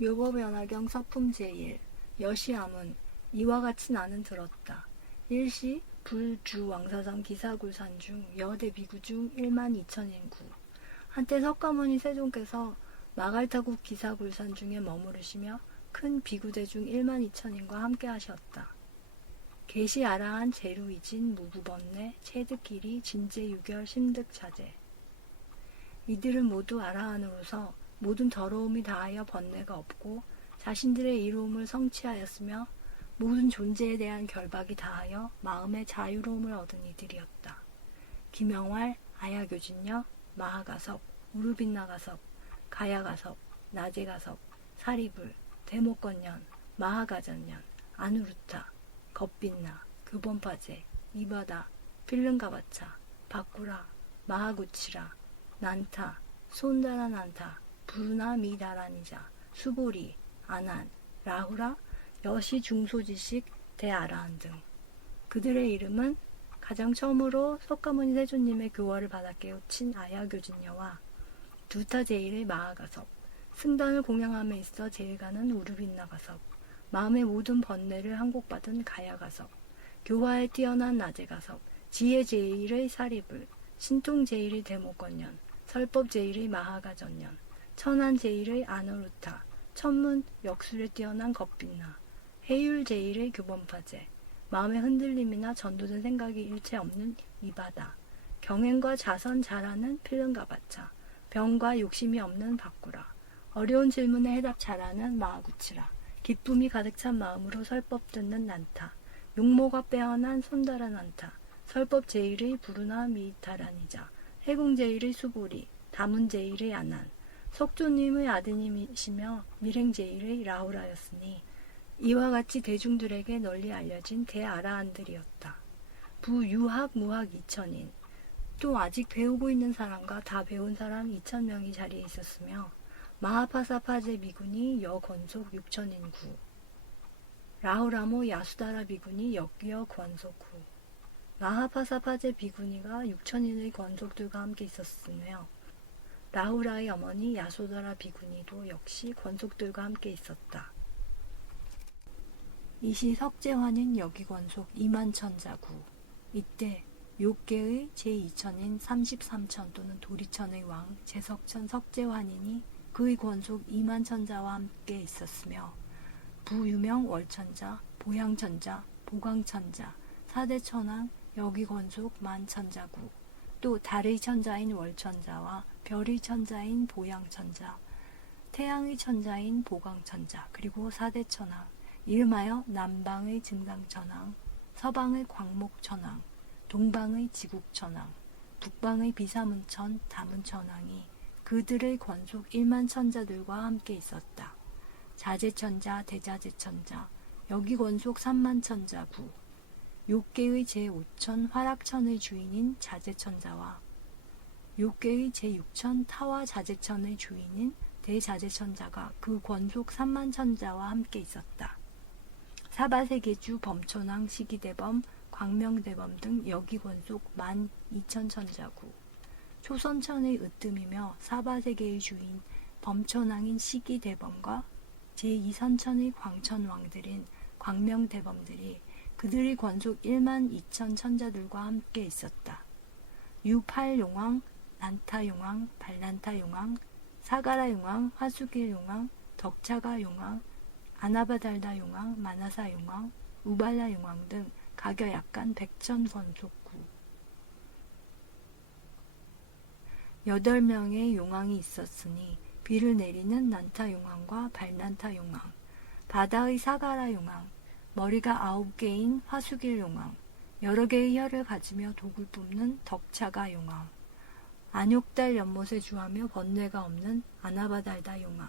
묘법연화경 서품 제1 여시함은 이와 같이 나는 들었다. 일시 불주 왕사성 기사굴산 중 여대 비구 중 12,000인구. 한때 석가모니 세존께서 마갈타국 기사굴산 중에 머무르시며 큰 비구대 중 12,000인과 함께 하셨다. 계시 아라한 제루이진 무구번뇌 체득길이 진제유결 심득자재. 이들은 모두 아라한으로서 모든 더러움이 다하여 번뇌가 없고 자신들의 이로움을 성취하였으며 모든 존재에 대한 결박이 다하여 마음의 자유로움을 얻은 이들이었다. 김영활, 아야교진녀, 마하가섭, 우르빈나가섭, 가야가섭, 나제가섭, 사리불, 대목건년, 마하가전년, 아누루타, 겁빛나, 교본파제, 이바다, 필름가바차, 바꾸라, 마하구치라, 난타, 손다라 난타, 부르나 미다라니자, 수보리, 아난, 라후라, 여시 중소지식, 대아라한 등. 그들의 이름은 가장 처음으로 석가모니 세존님의 교화를 받아 깨우친 아야교진녀와 두타 제일의 마하가섭, 승단을 공양함에 있어 제일가는 우르빈나가섭, 마음의 모든 번뇌를 항복받은 가야가섭, 교화에 뛰어난 나제가섭, 지혜 제일의 사리불, 신통 제일의 대목건년, 설법 제일의 마하가전년, 천안 제일의 아너루타, 천문 역술에 뛰어난 겁빛나, 해율 제일의 교본파제, 마음의 흔들림이나 전도된 생각이 일체 없는 이바다, 경행과 자선 잘하는 필름가바차, 병과 욕심이 없는 바꾸라, 어려운 질문에 해답 잘하는 마하구치라, 기쁨이 가득 찬 마음으로 설법 듣는 난타, 용모가 빼어난 손다라 난타, 설법 제일의 부르나 미타라니자, 해궁 제일의 수보리, 다문 제일의 아난, 석조님의 아드님이시며 밀행 제일의 라후라였으니 이와 같이 대중들에게 널리 알려진 대아라한들이었다. 부유학 무학 2,000인, 또 아직 배우고 있는 사람과 다 배운 사람 2,000명이 자리에 있었으며 마하파사파제 비군이 여건속 6,000인구, 라후라모 야수다라 비군이 역기여 권속후, 마하파사파제 비구니가 6,000인의 권속들과 함께 있었으며 라후라의 어머니 야소다라 비구니도 역시 권속들과 함께 있었다. 이시 석재환인 여기권속 21,000자구. 이때 욕계의 제2천인 33천 또는 도리천의 왕 제석천 석재환인이 그의 권속 21,000자와 함께 있었으며 부유명 월천자, 보양천자, 보강천자, 사대천왕 여기권속 10,000자구. 또 달의 천자인 월천자와 별의 천자인 보양천자, 태양의 천자인 보강천자, 그리고 사대천왕, 이름하여 남방의 증강천왕, 서방의 광목천왕, 동방의 지국천왕, 북방의 비사문천, 다문천왕이 그들의 권속 10,000천자들과 함께 있었다. 자제천자, 대자제천자, 여기 권속 30,000천자구, 욕계의 제5천 화락천의 주인인 자제천자와 욕계의 제6천 타와 자제천의 주인인 대자제천자가 그 권속 30,000천자와 함께 있었다. 사바세계주 범천왕 시기대범, 광명대범 등 여기 권속 12,000천자구. 초선천의 으뜸이며 사바세계의 주인 범천왕인 시기대범과 제2선천의 광천왕들인 광명대범들이 그들의 권속 12,000천자들과 함께 있었다. 유팔용왕, 난타용왕, 발난타용왕, 사가라용왕, 화수길용왕, 덕차가용왕, 아나바달다용왕, 마나사용왕, 우발라용왕 등 각여 약간 100,000권속구. 8명의 용왕이 있었으니 비를 내리는 난타용왕과 발난타용왕, 바다의 사가라용왕, 머리가 9개인 화수길용왕, 여러 개의 혀를 가지며 독을 뿜는 덕차가 용왕, 안욕달 연못에 주하며 번뇌가 없는 아나바달다 용왕,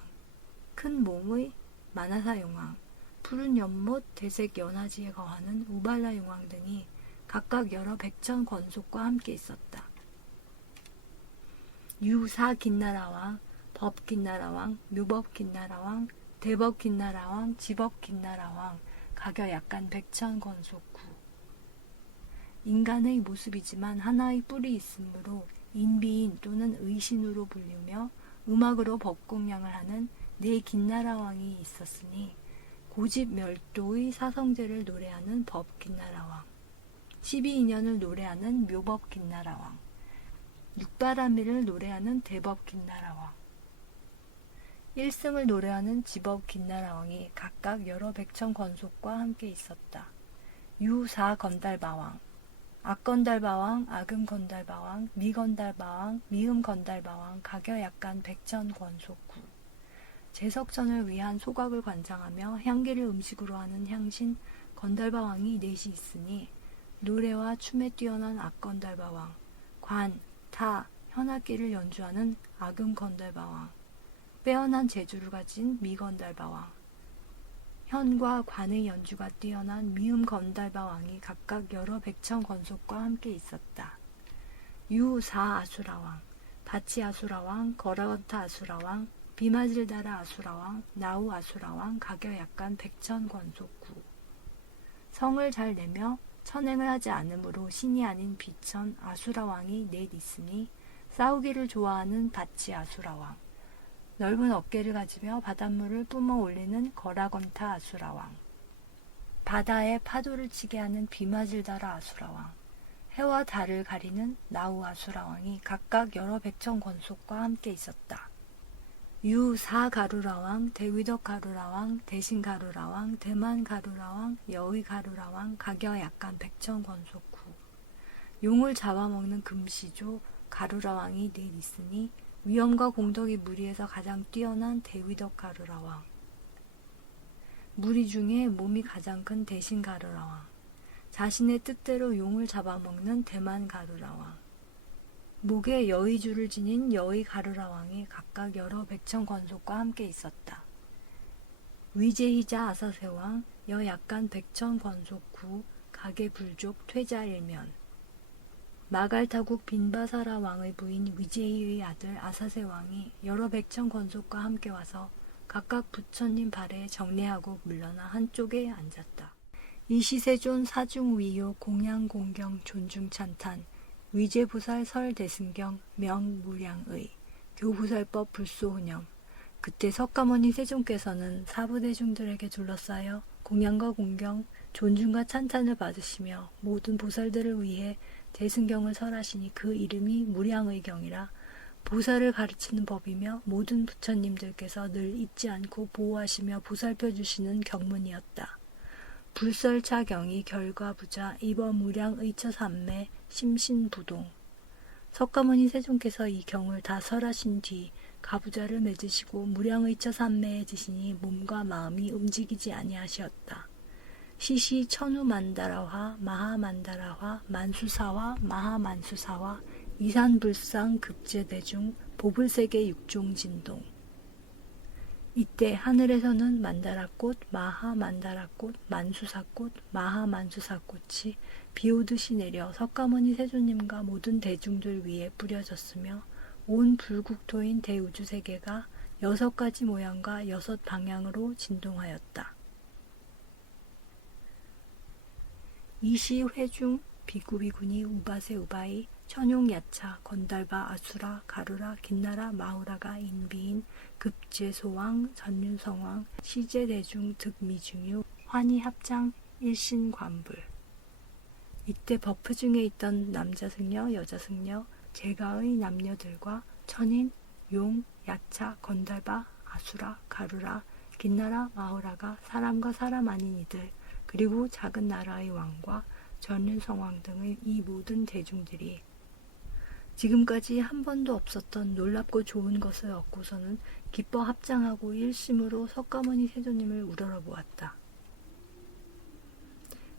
큰 몸의 마나사 용왕, 푸른 연못 대색 연화지에 거하는 우발라 용왕 등이 각각 여러 100,000권속과 함께 있었다. 유사 긴나라왕, 법 긴나라왕, 묘법 긴나라왕, 대법 긴나라왕, 지법 긴나라왕, 각여 약간 100,000권속구. 인간의 모습이지만 하나의 뿔이 있으므로 인비인 또는 의신으로 불리며 음악으로 법공양을 하는 네 김나라 왕이 있었으니 고집 멸도의 사성제를 노래하는 법 김나라 왕, 12인연을 노래하는 묘법 김나라 왕, 육바라밀을 노래하는 대법 김나라 왕, 일승을 노래하는 지법 김나라 왕이 각각 여러 백천 권속과 함께 있었다. 유사 건달바왕, 악건달바왕, 아금건달바왕, 미건달바왕, 미음건달바왕, 가겨약간 백천 권속구. 제석전을 위한 소각을 관장하며 향기를 음식으로 하는 향신 건달바왕이 넷이 있으니 노래와 춤에 뛰어난 악건달바왕, 관, 타, 현악기를 연주하는 아금건달바왕, 빼어난 재주를 가진 미건달바왕, 현과 관의 연주가 뛰어난 미음건달바왕이 각각 여러 백천 권속과 함께 있었다. 유사아수라왕, 바치아수라왕, 거라건타아수라왕, 비마질다라 아수라왕, 나우아수라왕, 가겨약간 백천 권속구. 성을 잘 내며 천행을 하지 않으므로 신이 아닌 비천 아수라왕이 넷 있으니 싸우기를 좋아하는 바치아수라왕, 넓은 어깨를 가지며 바닷물을 뿜어 올리는 거라건타 아수라왕, 바다에 파도를 치게 하는 비마질다라 아수라왕, 해와 달을 가리는 나우 아수라왕이 각각 여러 백천 권속과 함께 있었다. 유사가루라왕, 대위덕가루라왕, 대신가루라왕, 대만가루라왕, 여의가루라왕, 가겨약간 백천 권속구. 용을 잡아먹는 금시조 가루라왕이 넷 있으니 위엄과 공덕이 무리에서 가장 뛰어난 대위덕가루라왕, 무리 중에 몸이 가장 큰 대신가루라왕, 자신의 뜻대로 용을 잡아먹는 대만가루라왕, 목에 여의주를 지닌 여의가루라왕이 각각 여러 백천 권속과 함께 있었다. 위제이자 아사세왕, 여약간 백천 권속구, 가계불족 퇴자일면, 마갈타국 빈바사라 왕의 부인 위제이의 아들 아사세 왕이 여러 백천 권속과 함께 와서 각각 부처님 발에 정례하고 물러나 한쪽에 앉았다. 이시세존 사중위요 공양공경 존중찬탄 위제부살 설대승경 명무량의 교부살법 불소훈염. 그때 석가모니 세존께서는 사부대중들에게 둘러싸여 공양과 공경, 존중과 찬탄을 받으시며 모든 보살들을 위해 대승경을 설하시니 그 이름이 무량의경이라 보살을 가르치는 법이며 모든 부처님들께서 늘 잊지 않고 보호하시며 보살펴 주시는 경문이었다. 불설차경이 결과부자 이범무량의처삼매 심신부동. 석가모니 세존께서 이 경을 다 설하신 뒤 가부좌를 맺으시고 무량의처삼매에 드시니 몸과 마음이 움직이지 아니하시었다. 시시 천우만다라화, 마하만다라화, 만수사화, 마하만수사화, 이산불상 급제대중, 보불세계 육종진동. 이때 하늘에서는 만다라꽃, 마하만다라꽃, 만수사꽃, 마하만수사꽃이 비오듯이 내려 석가모니 세존님과 모든 대중들 위에 뿌려졌으며 온 불국토인 대우주세계가 6가지 모양과 6방향으로 진동하였다. 이시 회중 비구비구니 우바세 우바이 천용야차 건달바 아수라 가루라 긴나라 마우라가 인비인 급제소왕 전륜성왕 시제대중 득미중유 환희합장 일신관불. 이때 버프 중에 있던 남자승려 여자승려 제가의 남녀들과 천인 용 야차 건달바 아수라 가루라 긴나라 마우라가 사람과 사람 아닌 이들 그리고 작은 나라의 왕과 전륜성왕 등의 이 모든 대중들이 지금까지 한 번도 없었던 놀랍고 좋은 것을 얻고서는 기뻐 합장하고 일심으로 석가모니 세존님을 우러러보았다.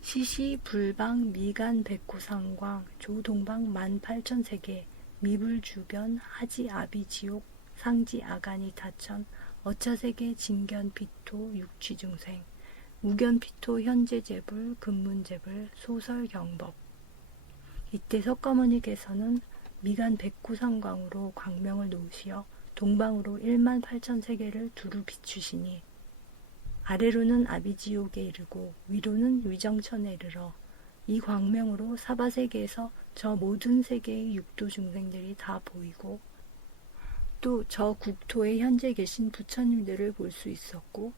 시시 불방 미간 백구상광 조동방 18,000세계 미불주변 하지 아비지옥 상지 아가니 타천 어차세계 진견 피토 육취중생 우견피토 현재재불 근문재불 소설경법. 이때 석가모니께서는 미간 백구상광으로 광명을 놓으시어 동방으로 18,000세계를 두루 비추시니 아래로는 아비지옥에 이르고 위로는 위정천에 이르러 이 광명으로 사바세계에서 저 모든 세계의 육도 중생들이 다 보이고 또 저 국토에 현재 계신 부처님들을 볼 수 있었고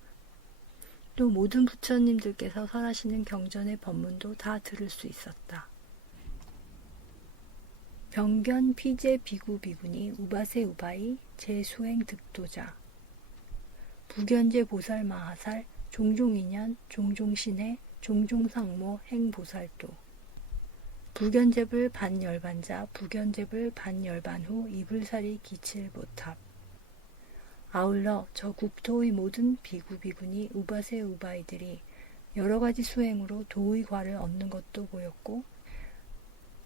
또 모든 부처님들께서 설하시는 경전의 법문도 다 들을 수 있었다. 병견 피제 비구 비구니 우바세 우바이 제수행 득도자 부견제 보살 마하살 종종인연 종종신해 종종상모 행보살도 부견제불 반열반자 부견제불 반열반후 이불살이 기칠보탑 아울러 저 국토의 모든 비구 비구니 우바세 우바이들이 여러 가지 수행으로 도의 과를 얻는 것도 보였고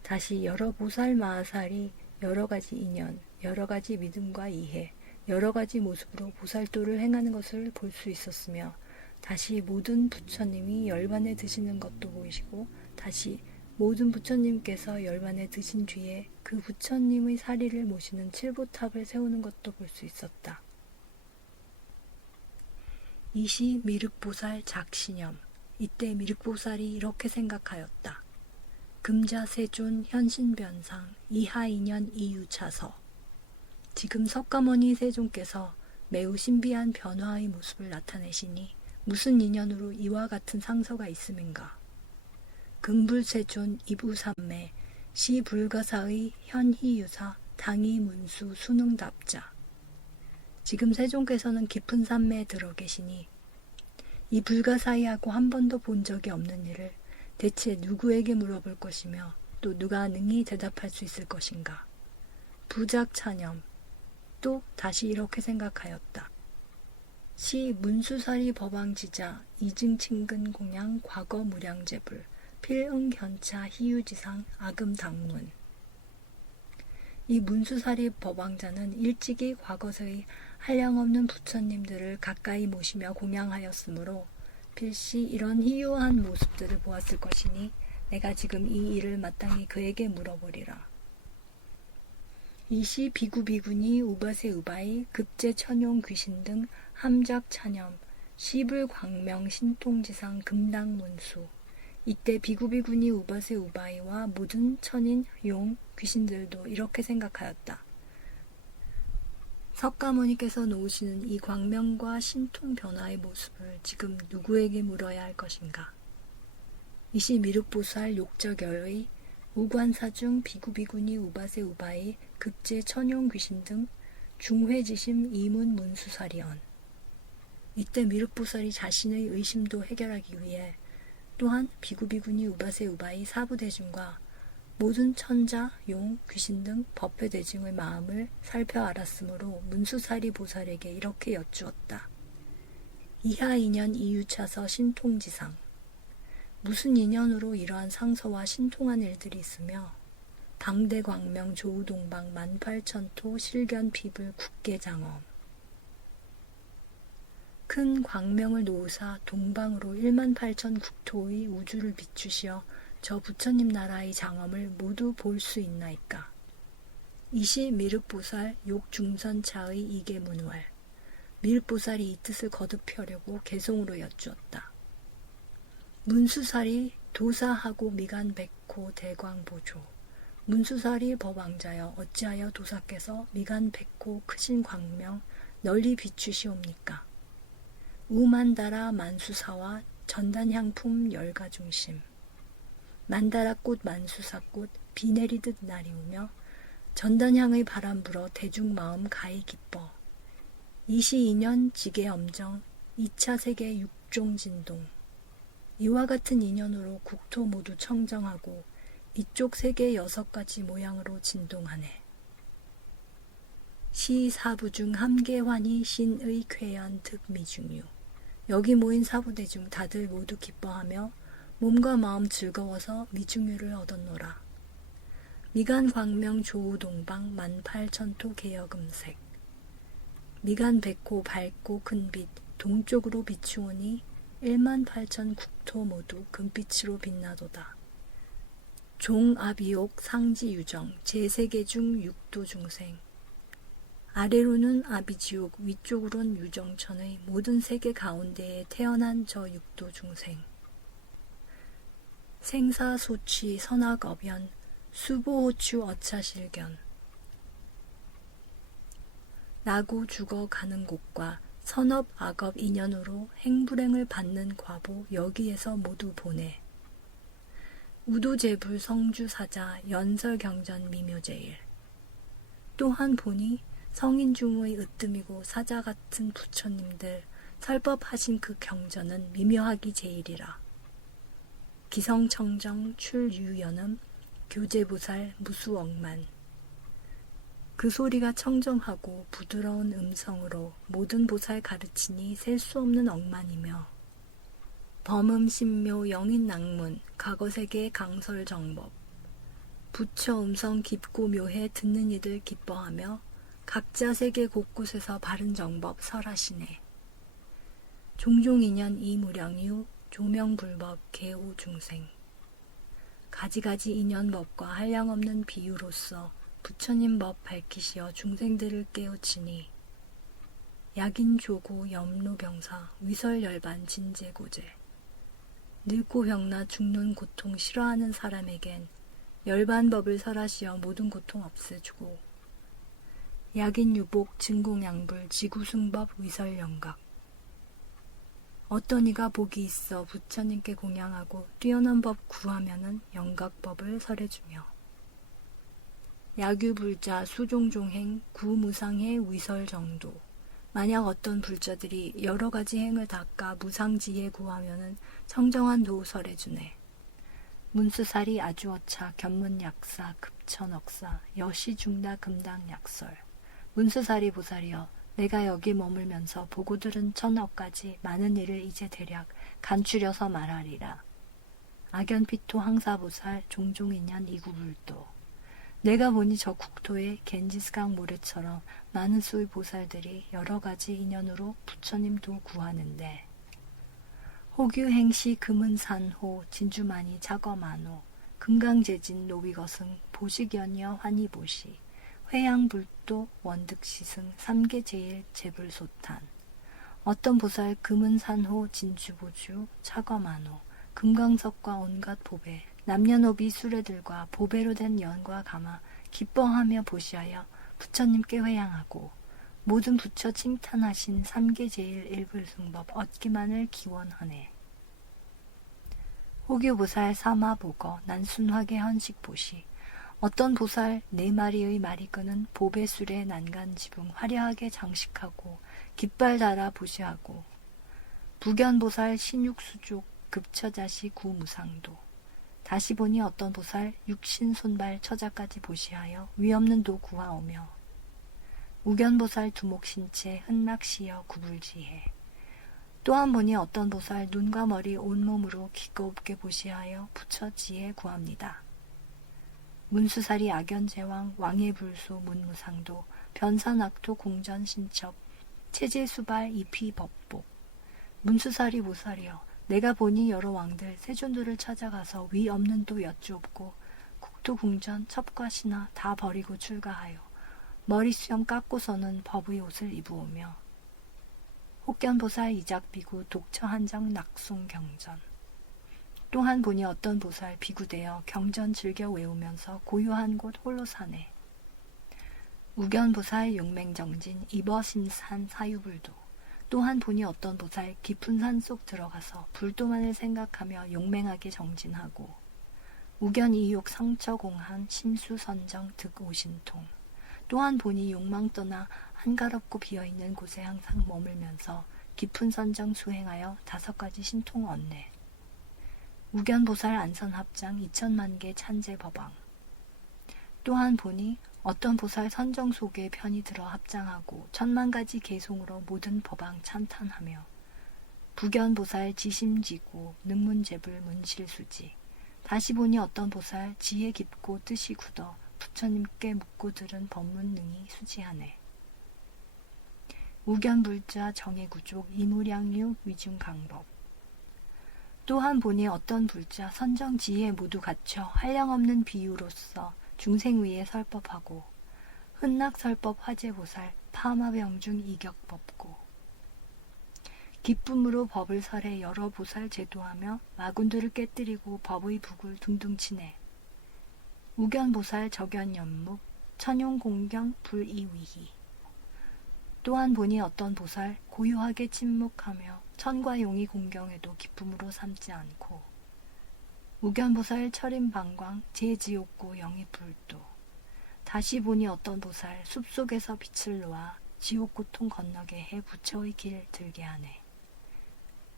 다시 여러 보살 마하살이 여러 가지 인연, 여러 가지 믿음과 이해, 여러 가지 모습으로 보살도를 행하는 것을 볼 수 있었으며 다시 모든 부처님이 열반에 드시는 것도 보이시고 다시 모든 부처님께서 열반에 드신 뒤에 그 부처님의 사리를 모시는 칠보탑을 세우는 것도 볼 수 있었다. 이시 미륵보살 작신염. 이때 미륵보살이 이렇게 생각하였다. 금자세존 현신변상 이하인연 이유차서. 지금 석가모니 세존께서 매우 신비한 변화의 모습을 나타내시니 무슨 인연으로 이와 같은 상서가 있음인가. 금불세존 이부삼매 시불가사의 현희유사 당이문수 수능답자. 지금 세존께서는 깊은 산매에 들어 계시니 이 불가사의하고 한 번도 본 적이 없는 일을 대체 누구에게 물어볼 것이며 또 누가 능히 대답할 수 있을 것인가. 부작찬염. 또 다시 이렇게 생각하였다. 시 문수사리 법왕지자 이증친근 공양 과거 무량제불 필응견차 희유지상 아금당문. 이 문수사리 법왕자는 일찍이 과거의 한량없는 부처님들을 가까이 모시며 공양하였으므로 필시 이런 희유한 모습들을 보았을 것이니 내가 지금 이 일을 마땅히 그에게 물어보리라. 이시 비구비구니 우바세 우바이 급제 천용 귀신 등 함작 찬염 시불 광명 신통지상 금당문수. 이때 비구비구니 우바세 우바이와 모든 천인, 용, 귀신들도 이렇게 생각하였다. 석가모니께서 놓으시는 이 광명과 신통 변화의 모습을 지금 누구에게 물어야 할 것인가. 이시 미륵보살 욕적열의 우관사중 비구비구니 우바세 우바이 급제 천용 귀신 등 중회지심 이문 문수사리언. 이때 미륵보살이 자신의 의심도 해결하기 위해 또한 비구비구니 우바세 우바이 사부대중과 모든 천자, 용, 귀신 등 법회대중의 마음을 살펴 알았으므로 문수사리 보살에게 이렇게 여쭈었다. 이하인연 이유차서 신통지상. 무슨 인연으로 이러한 상서와 신통한 일들이 있으며 방대광명 조우동방 만팔천토 실견피불 국계장엄. 큰 광명을 놓으사 동방으로 18,000 국토의 우주를 비추시어 저 부처님 나라의 장엄을 모두 볼 수 있나이까. 이시 미륵보살 욕중선차의 이계문활. 미륵보살이 이 뜻을 거듭하려고 개송으로 여쭈었다. 문수살이 도사하고 미간백호 대광보조. 문수살이 법왕자여 어찌하여 도사께서 미간백호 크신 광명 널리 비추시옵니까. 우만다라 만수사와 전단향품 열가중심. 만다라꽃 만수사꽃 비 내리듯 날이오며 전단향의 바람 불어 대중 마음 가히 기뻐. 이시2년 지계엄정 2차 세계 육종진동. 이와 같은 인연으로 국토 모두 청정하고 이쪽 세계 6가지 모양으로 진동하네. 시 사부 중 함계환이 신의 쾌연 득미중유. 여기 모인 사부대 중 다들 모두 기뻐하며 몸과 마음 즐거워서 미중유를 얻었노라. 미간 광명 조우동방 18,000토 개여금색. 미간 백호 밝고 큰 빛 동쪽으로 비추오니 18,000 국토 모두 금빛으로 빛나도다. 종아비옥 상지유정 제3계 중 육도 중생. 아래로는 아비지옥 위쪽으론 유정천의 모든 세계 가운데에 태어난 저 육도 중생. 생사소취 선악업연 수보호추 어차실견. 나고 죽어 가는 곳과 선업 악업 인연으로 행불행을 받는 과보 여기에서 모두 보내. 우도재불 성주사자 연설경전 미묘제일. 또한 보니 성인중의 으뜸이고 사자 같은 부처님들 설법하신 그 경전은 미묘하기 제일이라. 기성청정 출유연음 교제보살 무수억만. 그 소리가 청정하고 부드러운 음성으로 모든 보살 가르치니 셀 수 없는 억만이며 범음신묘 영인낭문 과거세계 강설정법 부처 음성 깊고 묘해 듣는 이들 기뻐하며 각자 세계 곳곳에서 바른 정법 설하시네. 종종 인연 이무량유 조명불법 개오 중생. 가지가지 인연법과 한량없는 비유로서 부처님 법 밝히시어 중생들을 깨우치니 약인 조고 염로병사 위설열반 진제고제. 늙고 병나 죽는 고통 싫어하는 사람에겐 열반법을 설하시어 모든 고통 없애주고 약인 유복 증공양불 지구승법 위설영각. 어떤 이가 복이 있어 부처님께 공양하고 뛰어난 법 구하면은 영각법을 설해주며 야규불자 수종종행 구무상해 위설정도. 만약 어떤 불자들이 여러 가지 행을 닦아 무상지혜 구하면은 청정한 도 설해주네. 문수살이 아주어차 견문약사 급천억사 여시중다 금당약설. 문수살이 보살이여 내가 여기 머물면서 보고 들은 천억까지 많은 일을 이제 대략 간추려서 말하리라. 악연피토 항사보살 종종인연 이구불도. 내가 보니 저 국토에 겐지스강 모래처럼 많은 수의 보살들이 여러 가지 인연으로 부처님도 구하는데 호규행시 금은산호 진주만이 자거만호 금강재진 노위거승 보식연여 환희보시 회양불도 원득시승 삼계제일 제불소탄. 어떤 보살 금은산호 진주보주 차거만호 금강석과 온갖 보배 남녀노비 수레들과 보배로 된 연과 감아 기뻐하며 보시하여 부처님께 회양하고 모든 부처 칭탄하신 삼계제일 일불승법 얻기만을 기원하네. 호규보살 사마보거 난순하게 헌식보시. 어떤 보살 네 마리의 말이 끄는 보배술에 난간지붕 화려하게 장식하고 깃발 달아 보시하고 부견보살 신육수족 급처자시 구무상도. 다시 보니 어떤 보살 육신손발 처자까지 보시하여 위없는 도 구하오며 우견보살 두목신체 흔낙시여 구불지해. 또한 보니 어떤 보살 눈과 머리 온몸으로 기꺼없게 보시하여 부처지혜 구합니다. 문수살이 악연제왕 왕예불소 문무상도 변산악토 공전신첩 체제수발 이피법복. 문수살이 보살이여 내가 보니 여러 왕들 세존들을 찾아가서 위 없는 도 여쭈옵고 국토궁전 첩과 신하 다 버리고 출가하여 머리 수염 깎고서는 법의 옷을 입으오며 혹견보살 이작비구 독처 한정 낙송 경전. 또한 보니 어떤 보살 비구되어 경전 즐겨 외우면서 고요한 곳 홀로 사네. 우견보살 용맹정진 입어심산 사유불도. 또한 보니 어떤 보살 깊은 산속 들어가서 불도만을 생각하며 용맹하게 정진하고 우견이욕 상처공한 심수선정 득오신통. 또한 보니 욕망 떠나 한가롭고 비어있는 곳에 항상 머물면서 깊은 선정 수행하여 5가지 신통 얻네. 우견보살 안선합장 2000만개 찬제법왕. 또한 보니 어떤 보살 선정 속에 편히 들어 합장하고 1000만가지 개송으로 모든 법왕 찬탄하며 부견보살 지심지고 능문제불 문실수지. 다시 보니 어떤 보살 지혜 깊고 뜻이 굳어 부처님께 묻고 들은 법문능이 수지하네. 우견불자 정해구족 이무량유 위중강법. 또한 보니 어떤 불자 선정지혜에 모두 갖춰 한량없는 비유로서 중생 위에 설법하고 흔낙설법 화제보살 파마병중 이격법고 기쁨으로 법을 설해 여러 보살 제도하며 마군들을 깨뜨리고 법의 북을 둥둥 치네. 우견보살 적연연묵 천용공경 불이위희. 또한 보니 어떤 보살 고요하게 침묵하며 천과 용이 공경해도 기쁨으로 삼지 않고 우견보살 철인방광 제지옥고 영입불도 다시 보니 어떤 보살 숲속에서 빛을 놓아 지옥고통 건너게 해 부처의 길 들게 하네.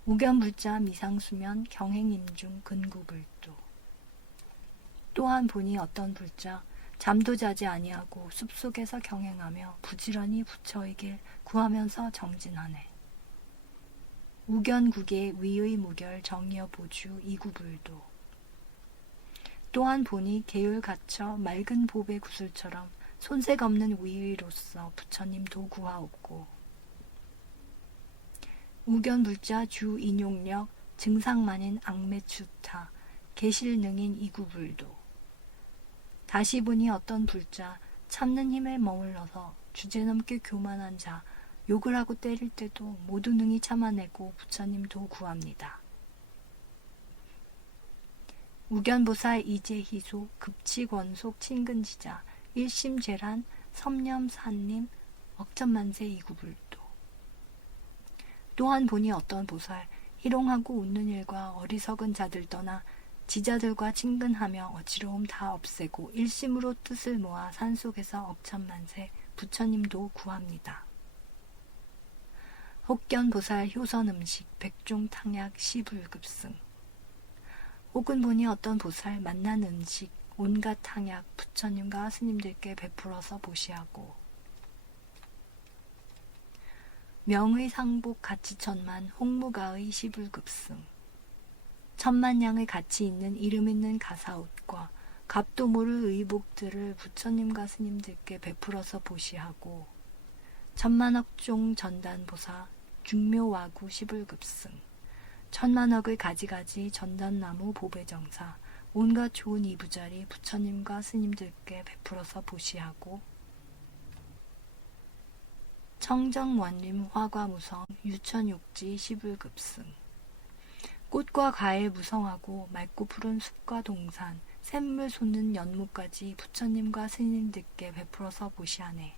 우견불자 미상수면 경행임중 근구불도 또한 보니 어떤 불자 잠도 자지 아니하고 숲속에서 경행하며 부지런히 부처의 길 구하면서 정진하네. 우견국의 위의 무결 정여 보주 이구불도 또한 보니 계율 갖춰 맑은 보배 구슬처럼 손색 없는 위의로서 부처님 도구하옵고 우견불자 주 인용력 증상만인 악매추타 계실능인 이구불도 다시 보니 어떤 불자 참는 힘에 머물러서 주제넘게 교만한 자 욕을 하고 때릴 때도 모두 능히 참아내고 부처님 도구합니다. 우견보살 이재희소 급치권속 친근지자 일심죄란 섬념산림 억천만세 이구불도 또한 보니 어떤 보살 희롱하고 웃는 일과 어리석은 자들 떠나 지자들과 친근하며 어지러움 다 없애고 일심으로 뜻을 모아 산속에서 억천만세 부처님도 구합니다. 혹견보살 효선음식 백종탕약 시불급승 혹은 보니 어떤 보살 만난 음식 온갖 탕약 부처님과 스님들께 베풀어서 보시하고 명의 상복 가치천만 홍무가의 시불급승 천만냥의 가치 있는 이름 있는 가사옷과 값도 모를 의복들을 부처님과 스님들께 베풀어서 보시하고 천만억종 전단보사 중묘와구 시불급승 천만억의 가지가지 전단나무 보배정사 온갖 좋은 이부자리 부처님과 스님들께 베풀어서 보시하고 청정원림 화과무성 유천육지 시불급승 꽃과 과일 무성하고 맑고 푸른 숲과 동산 샘물 솟는 연못까지 부처님과 스님들께 베풀어서 보시하네.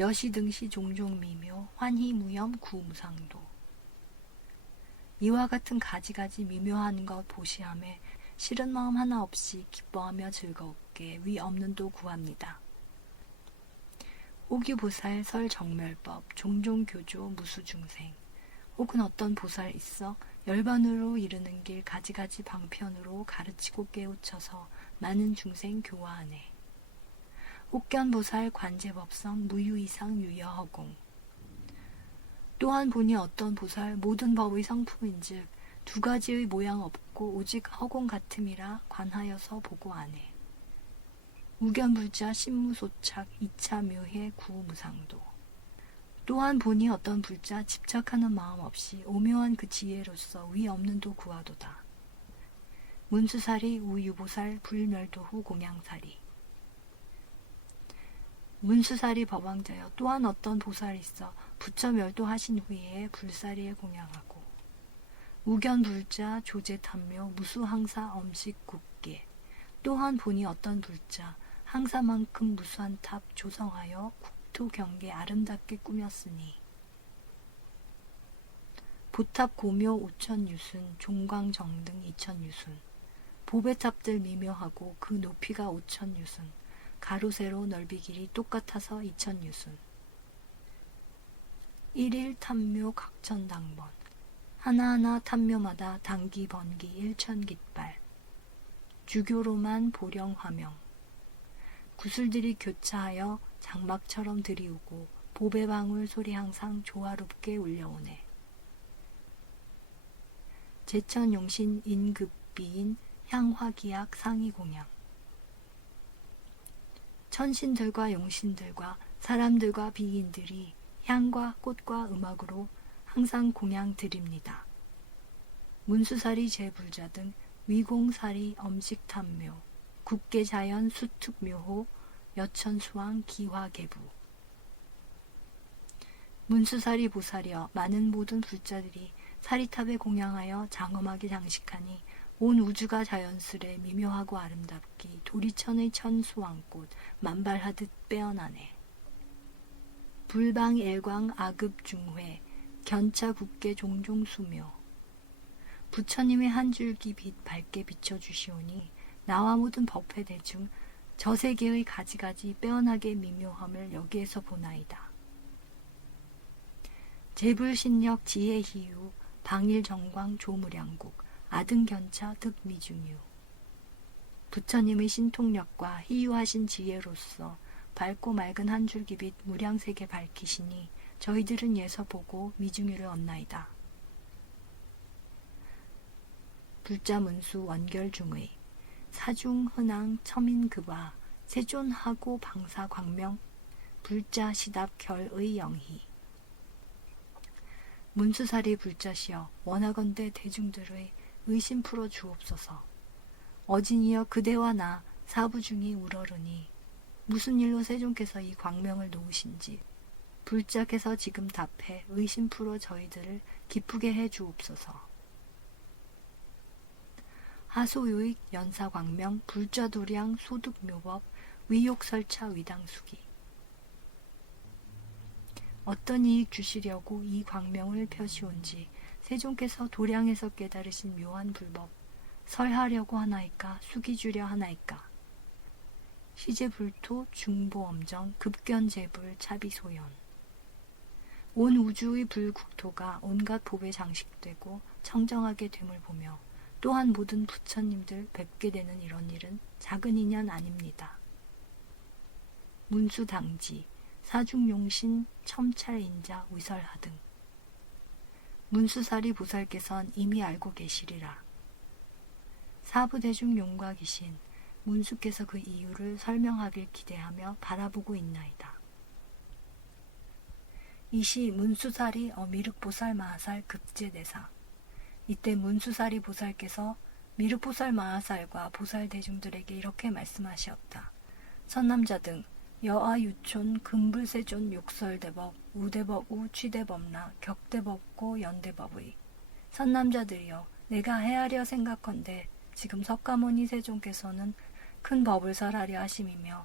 여시등시 종종 미묘 환희무염 구무상도 이와 같은 가지가지 미묘한 것 보시함에 싫은 마음 하나 없이 기뻐하며 즐겁게 위 없는 도 구합니다. 호기보살 설정멸법 종종교조 무수중생 혹은 어떤 보살 있어 열반으로 이르는 길 가지가지 방편으로 가르치고 깨우쳐서 많은 중생 교화하네. 혹견보살 관제법성 무유이상 유여허공 또한 보니 어떤 보살 모든 법의 성품인즉 두 가지의 모양 없고 오직 허공 같음이라 관하여서 보고 아네. 우견불자 신무소착 이차묘해 구무상도 또한 보니 어떤 불자 집착하는 마음 없이 오묘한 그 지혜로서 위 없는 도 구하도다. 문수사리 우유보살 불멸도후 공양사리 문수사리 법왕자여 또한 어떤 보살이 있어 부처 멸도하신 후에 불사리에 공양하고 우견불자 조제탐묘 무수항사 엄식 굽게 또한 보니 어떤 불자 항사만큼 무수한 탑 조성하여 국토 경계 아름답게 꾸몄으니 보탑 고묘 오천유순 종광정등 이천유순 보배탑들 미묘하고 그 높이가 오천유순 가로 세로 넓이 길이 똑같아서 이천유순 일일 탐묘 각천당번 하나하나 탐묘마다 단기 번기 일천깃발 주교로만 보령화명 구슬들이 교차하여 장막처럼 들이우고 보배방울 소리 항상 조화롭게 울려오네. 제천용신 인급비인 향화기약 상이공양 천신들과 용신들과 사람들과 비인들이 향과 꽃과 음악으로 항상 공양 드립니다. 문수사리 제불자 등 위공사리 엄식탐묘 국계자연 수특묘호 여천수왕 기화계부 문수사리 보살이여 많은 모든 불자들이 사리탑에 공양하여 장엄하게 장식하니 온 우주가 자연스레 미묘하고 아름답기 도리천의 천수왕꽃 만발하듯 빼어나네. 불방 일광 아급 중회 견차 굳게 종종 수묘. 부처님의 한 줄기 빛 밝게 비춰주시오니 나와 묻은 법회 대중 저 세계의 가지가지 빼어나게 미묘함을 여기에서 보나이다. 제불신력 지혜희유 방일정광 조무량국 아등견차 득미중유. 부처님의 신통력과 희유하신 지혜로서 밝고 맑은 한 줄기 빛 무량세계 밝히시니 저희들은 예서 보고 미중유를 얻나이다. 불자문수 원결중의 사중 흔왕 첨인급화 세존하고 방사 광명 불자 시답 결의 영희. 문수사리 불자시여 원하건대 대중들의 의심 풀어 주옵소서. 어진이여 그대와 나 사부중이 우러르니 무슨 일로 세존께서 이 광명을 놓으신지 불자께서 지금 답해 의심 풀어 저희들을 기쁘게 해 주옵소서. 하소유익 연사광명 불자도량 소득묘법 위욕설차 위당수기. 어떤 이익 주시려고 이 광명을 펴시온지 세존께서 도량에서 깨달으신 묘한 불법 설하려고 하나이까 숙이 주려 하나이까. 시제불토 중보엄정 급견제불 차비소연. 온 우주의 불국토가 온갖 법에 장식되고 청정하게 됨을 보며 또한 모든 부처님들 뵙게 되는 이런 일은 작은 인연 아닙니다. 문수당지 사중용신 첨찰인자 위설하 등. 문수사리 보살께선 이미 알고 계시리라. 사부대중 용과기신 문수께서 그 이유를 설명하길 기대하며 바라보고 있나이다. 이시 문수사리 미륵보살 마하살 급제대사. 이때 문수사리 보살께서 미륵보살 마하살과 보살 대중들에게 이렇게 말씀하셨다. 선남자 등 여아 유촌 금불세존 욕설대법 우대법우 취대법나 격대법고 연대법의 선남자들이여 내가 헤아려 생각건대 지금 석가모니 세존께서는 큰 법을 설하려 하심이며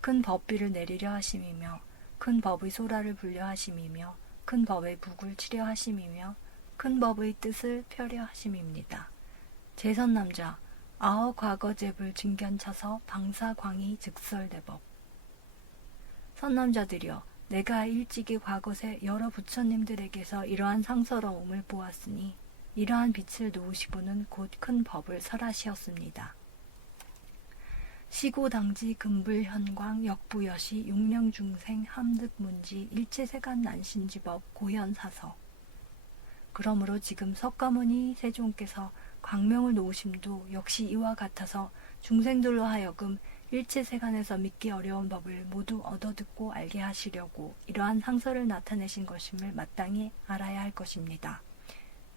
큰 법비를 내리려 하심이며 큰 법의 소라를 불려 하심이며 큰 법의 북을 치려 하심이며 큰 법의 뜻을 펴려 하심입니다. 제선남자 아어 과거제불 증견차서 방사광이 즉설대법. 선남자들이여 내가 일찍이 과거세 여러 부처님들에게서 이러한 상서러움을 보았으니 이러한 빛을 놓으시고는 곧 큰 법을 설하시었습니다. 시고당지 금불현광 역부여시 용령중생 함득문지 일체세간 난신지법 고현사서. 그러므로 지금 석가모니 세존께서 광명을 놓으심도 역시 이와 같아서 중생들로 하여금 일체세간에서 믿기 어려운 법을 모두 얻어듣고 알게 하시려고 이러한 상서를 나타내신 것임을 마땅히 알아야 할 것입니다.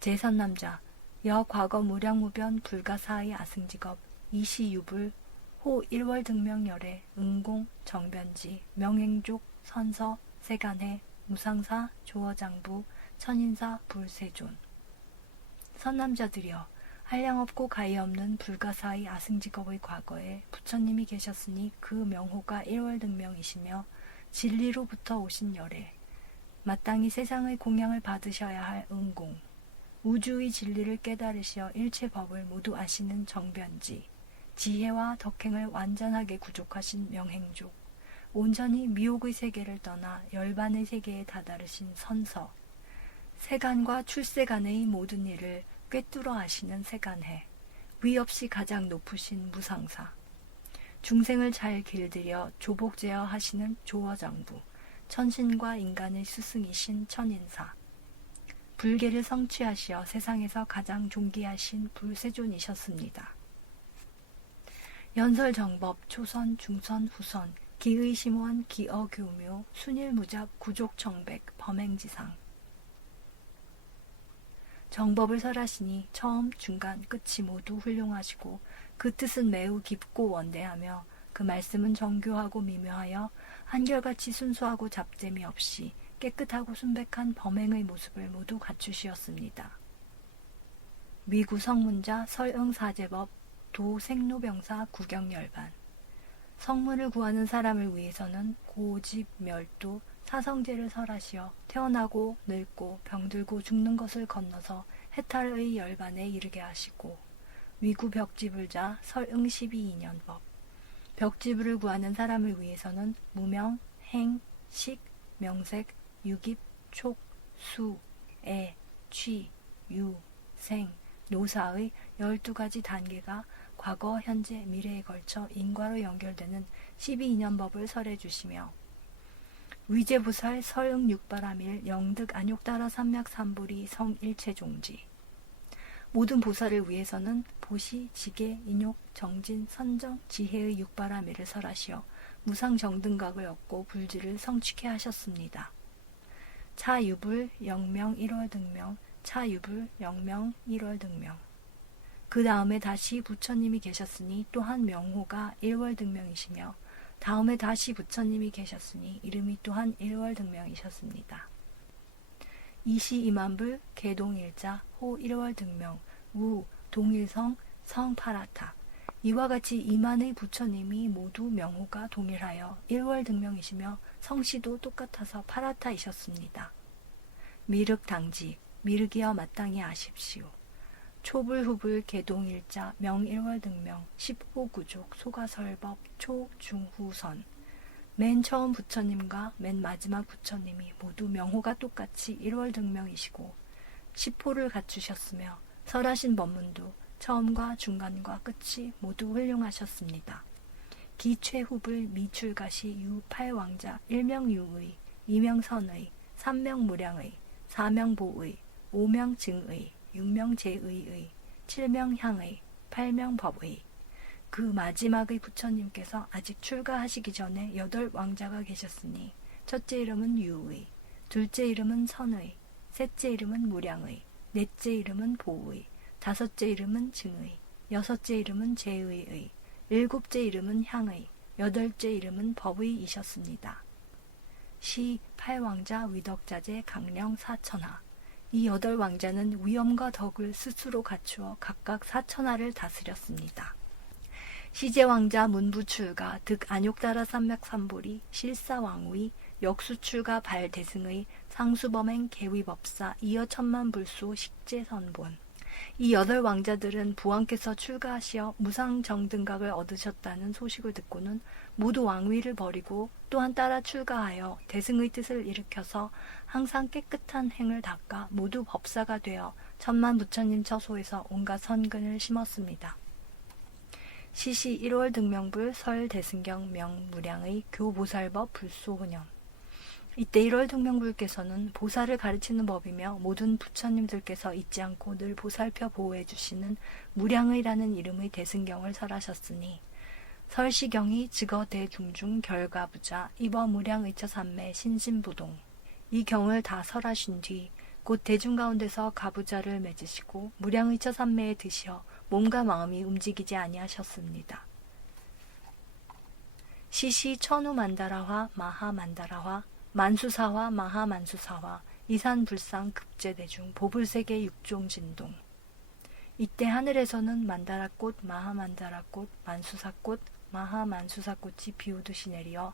제선남자 여 과거 무량무변 불가사의 아승직업 이시유불 호 1월 등명열애 응공 정변지 명행족 선서 세간해 무상사 조어장부 천인사 불세존. 선남자들이여 한량없고 가히 없는 불가사의 아승직업의 과거에 부처님이 계셨으니 그 명호가 1월 등명이시며 진리로부터 오신 열애 마땅히 세상의 공양을 받으셔야 할 응공 우주의 진리를 깨달으시어 일체 법을 모두 아시는 정변지 지혜와 덕행을 완전하게 구족하신 명행족 온전히 미혹의 세계를 떠나 열반의 세계에 다다르신 선서 세간과 출세간의 모든 일을 꿰뚫어 아시는 세간해 위 없이 가장 높으신 무상사 중생을 잘 길들여 조복제어 하시는 조어장부 천신과 인간의 스승이신 천인사 불계를 성취하시어 세상에서 가장 존귀하신 불세존이셨습니다. 연설정법 초선 중선 후선 기의심원 기어교묘 순일무잡 구족청백 범행지상. 정법을 설하시니 처음 중간 끝이 모두 훌륭하시고 그 뜻은 매우 깊고 원대하며 그 말씀은 정교하고 미묘하여 한결같이 순수하고 잡재미 없이 깨끗하고 순백한 범행의 모습을 모두 갖추시었습니다. 미구 성문자 설응사제법 도생로병사 구경열반 성문을 구하는 사람을 위해서는 고집, 멸도, 사성제를 설하시어 태어나고 늙고 병들고 죽는 것을 건너서 해탈의 열반에 이르게 하시고 위구 벽지불자 설응 12인연법 벽지불을 구하는 사람을 위해서는 무명, 행, 식, 명색, 유깁, 촉, 수, 애, 취, 유, 생, 노사의 12가지 단계가 과거, 현재, 미래에 걸쳐 인과로 연결되는 12인연법을 설해 주시며 위제보살 설응 육바라밀 영득 안욕따라 삼맥삼불이 성일체종지 모든 보살을 위해서는 보시, 지계, 인욕, 정진, 선정, 지혜의 육바라밀을 설하시어 무상정등각을 얻고 불지를 성취케 하셨습니다. 차유불, 영명, 1월 등명, 차유불, 영명, 1월 등명 그 다음에 다시 부처님이 계셨으니 또한 명호가 1월 등명이시며 다음에 다시 부처님이 계셨으니 이름이 또한 1월 등명이셨습니다. 이시 이만불, 개동일자, 호 1월 등명, 우, 동일성, 성 파라타 이와 같이 이만의 부처님이 모두 명호가 동일하여 1월 등명이시며 성씨도 똑같아서 파라타이셨습니다. 미륵당지, 미륵이여 마땅히 아십시오. 초불후불 개동일자 명1월 등명 10호 구족 소가설법 초 중후선 맨 처음 부처님과 맨 마지막 부처님이 모두 명호가 똑같이 1월 등명이시고 10호를 갖추셨으며 설하신 법문도 처음과 중간과 끝이 모두 훌륭하셨습니다. 기최후불 미출가시 유8왕자 1명유의 2명선의 3명무량의 4명보의 5명증의 6명제의의 7명향의 8명법의 그 마지막의 부처님께서 아직 출가하시기 전에 8왕자가 계셨으니 첫째 이름은 유의, 둘째 이름은 선의, 셋째 이름은 무량의, 넷째 이름은 보의, 다섯째 이름은 증의, 여섯째 이름은 제의의, 일곱째 이름은 향의, 여덟째 이름은 법의이셨습니다. 시 8왕자 위덕자재 강령 사천하 이 8왕자는 위엄과 덕을 스스로 갖추어 각각 사천하를 다스렸습니다. 시제왕자 문부출가 득 안욕따라 삼맥삼보리 실사왕위 역수출가 발대승의 상수범행 계위법사 이어 천만불소 식제선본 이 8왕자들은 부왕께서 출가하시어 무상정등각을 얻으셨다는 소식을 듣고는 모두 왕위를 버리고 또한 따라 출가하여 대승의 뜻을 일으켜서 항상 깨끗한 행을 닦아 모두 법사가 되어 천만 부처님 처소에서 온갖 선근을 심었습니다. 시시 1월 등명불 설 대승경 명무량의 교보살법 불소훈염 이때 1월 등명불께서는 보살을 가르치는 법이며 모든 부처님들께서 잊지 않고 늘 보살펴 보호해 주시는 무량의라는 이름의 대승경을 설하셨으니 설시경이 즉어 대중중 결가부자 입어 무량의처삼매 신신부동 이 경을 다 설하신 뒤 곧 대중 가운데서 가부자를 맺으시고 무량의처삼매에 드시어 몸과 마음이 움직이지 아니하셨습니다. 시시 천우만다라화 마하만다라화 만수사화 마하만수사화 이산불상 급제대중 보불세계 육종진동 이때 하늘에서는 만다라꽃 마하만다라꽃 만수사꽃 마하만수사꽃이 비오듯이 내리어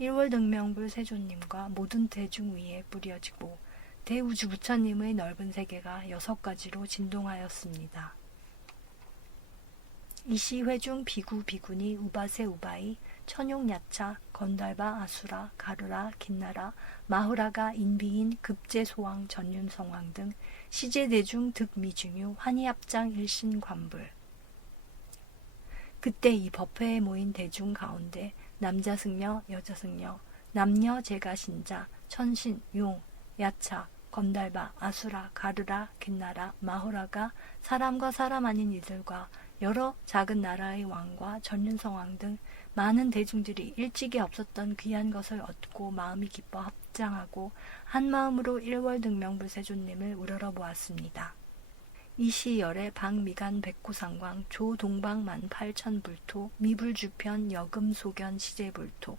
1월 등명불 세존님과 모든 대중 위에 뿌려지고 대우주 부처님의 넓은 세계가 6가지로 진동하였습니다. 이시 회중 비구 비구니 우바세 우바이 천용야차 건달바 아수라 가루라 긴나라 마후라가 인비인 급제소왕 전윤성왕 등 시제대중 득미중유 환희합장 일신관불 그때 이 법회에 모인 대중 가운데 남자 승려 여자 승려 남녀 제가 신자 천신 용 야차 건달바 아수라 가르라 긴나라 마후라가 사람과 사람 아닌 이들과 여러 작은 나라의 왕과 전윤성왕 등 많은 대중들이 일찍이 없었던 귀한 것을 얻고 마음이 기뻐 합장하고 한마음으로 1월 등명불세존님을 우러러 보았습니다. 이 시열에 박미간 백호상광 조동방 18,000불토 미불주편 여금소견 시제불토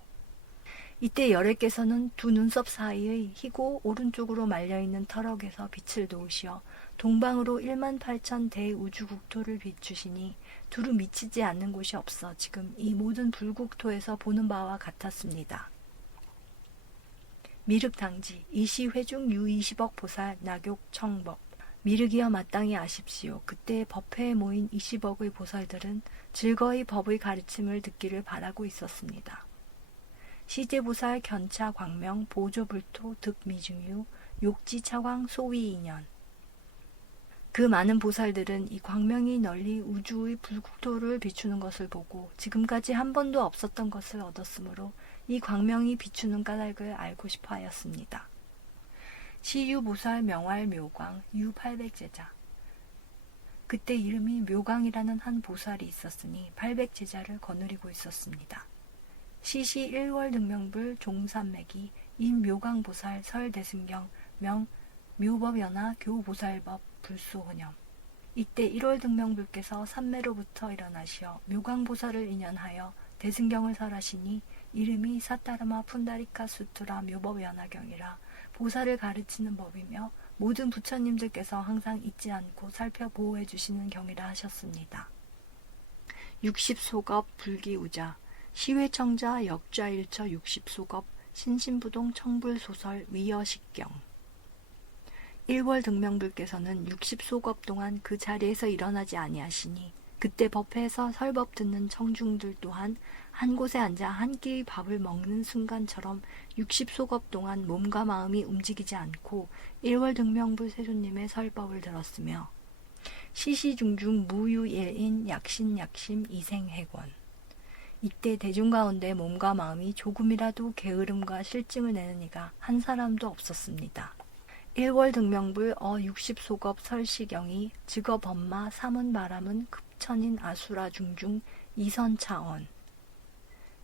이때 열애께서는 두 눈썹 사이의 희고 오른쪽으로 말려있는 터럭에서 빛을 놓으시어 동방으로 18,000 대우주국토를 비추시니 두루 미치지 않는 곳이 없어 지금 이 모든 불국토에서 보는 바와 같았습니다. 미륵당지 이시회중 유20억 보살 낙욕 청법. 미륵이여 마땅히 아십시오. 그때 법회에 모인 20억의 보살들은 즐거이 법의 가르침을 듣기를 바라고 있었습니다. 시제보살 견차 광명 보조불토 득미중유 욕지차광 소위인연. 그 많은 보살들은 이 광명이 널리 우주의 불국토를 비추는 것을 보고 지금까지 한 번도 없었던 것을 얻었으므로 이 광명이 비추는 까닭을 알고 싶어 하였습니다. 시유보살 명활 묘광 유800제자. 그때 이름이 묘광이라는 한 보살이 있었으니 800제자를 거느리고 있었습니다. 시시 1월 등명불 종산매기 인묘광보살 설대승경 명 묘법연화 교보살법 불소혼염. 이때 1월 등명불께서 삼매로부터 일어나시어 묘광보살을 인연하여 대승경을 설하시니 이름이 사타르마 푼다리카 수투라 묘법연화경이라 보살을 가르치는 법이며 모든 부처님들께서 항상 잊지 않고 살펴 보호해 주시는 경이라 하셨습니다. 60소겁 불기우자 시회청자 역좌일처 60소겁 신신부동 청불소설 위여식경. 1월 등명불께서는 60소겁 동안 그 자리에서 일어나지 아니하시니 그때 법회에서 설법 듣는 청중들 또한 한 곳에 앉아 한 끼의 밥을 먹는 순간처럼 60소겁 동안 몸과 마음이 움직이지 않고 1월 등명불 세존님의 설법을 들었으며 시시중중 무유일인 약신약심 이생해권. 이때 대중 가운데 몸과 마음이 조금이라도 게으름과 실증을 내는 이가 한 사람도 없었습니다. 1월 등명불 60소겁 설시경이 즉업엄마 삼은바람은 급천인 아수라 중중 이선차언.